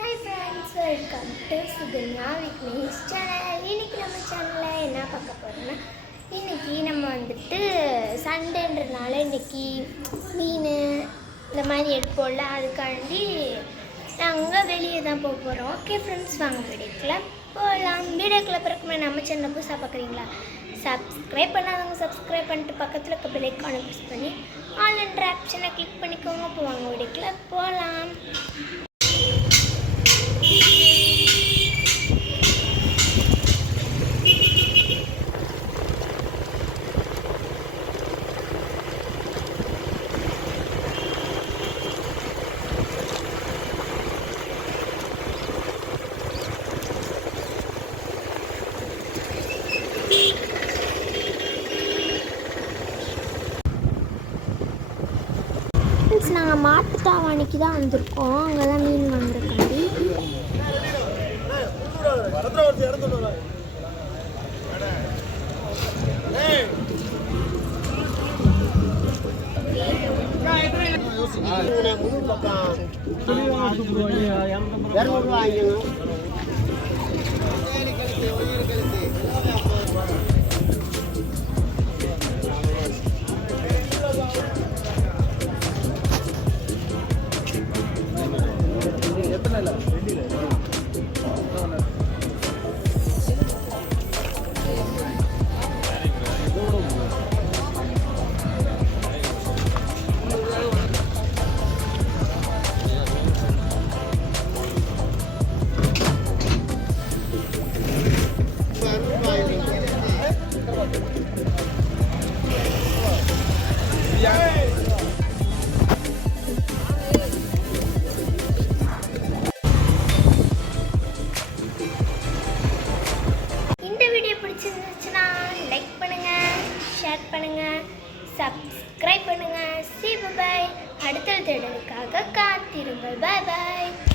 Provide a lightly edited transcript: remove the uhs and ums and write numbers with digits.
Hi friends, welcome to Suganya Vignesh channel. இன்னைக்கு நம்ம சேனல்ல என்ன பார்க்க போறோம்னா இன்னைக்கு நம்ம வந்துட்டு சண்டேன்றனால இன்னைக்கு மீன் இந்த மாதிரி எடுப்போம்ல அதுக்காண்டி நாங்கள் வெளியே தான் போக போகிறோம். ஓகே ஃப்ரெண்ட்ஸ், வாங்க வீடியோக்குள்ள போகலாம். வீடியோக்குள்ள பிறகு நம்ம சேனலை புதுசாக பார்க்குறீங்களா? சப்ஸ்கிரைப் பண்ணாதவங்க சப்ஸ்கிரைப் பண்ணிட்டு பக்கத்தில் இருக்க பெல் ஐக்கானை ப்ரெஸ் பண்ணி ஆல் என்ற ஆப்ஷனை கிளிக் பண்ணிக்கோங்க. அப்போ வாங்க வீடியோக்குள்ள போகலாம். நாங்கள் மாட்டுத்தாவாணிக்கு தான் வந்திருக்கோம். அங்கே தான் மீன் வாங்குறக்காண்டி. லைக் பண்ணுங்க, ஷேர் பண்ணுங்க, சப்ஸ்கிரைப் பண்ணுங்க. See bye bye. அடுத்த வீடியோக்காக காத்திருங்கள். Bye bye.